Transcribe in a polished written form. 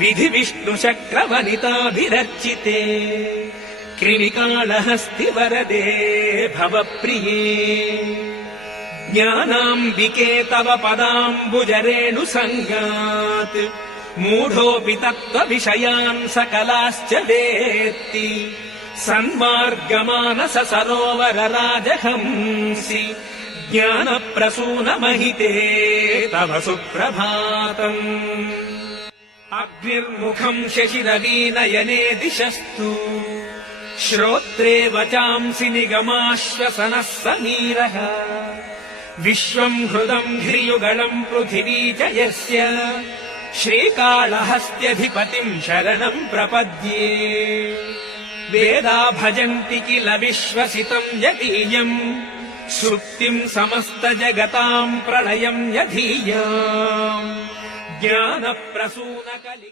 विधि विष्णुशक्रवनिताभिरर्चिते कृणिकाळहस्ति वरदे भवप्रिये ज्ञानाम्बिके तव पदाम्बुजरेणुसङ्गात् मूढोऽपि तत्त्वविषयान् सकलाश्च वेत्ति सन्मार्गमानस सरोवर राजहंसि ज्ञानप्रसूनमहिते तव सुप्रभातम् अग्निर्मुखम् शशिरवीनयने दिशस्तु श्रोत्रे वचांसि निगमाश्वसनः समीरः विश्वम् हृदम् ह्रियुगलम् पृथिवी च यस्य श्रीकाళहस्त्यधिपतिम् शरणम् प्रपद्ये वेदा भजन्ति किल विश्वसितम् यदीयम् सुप्तिम् समस्तजगताम् प्रलयम् यधीयाम् ज्ञानप्रसूनकलि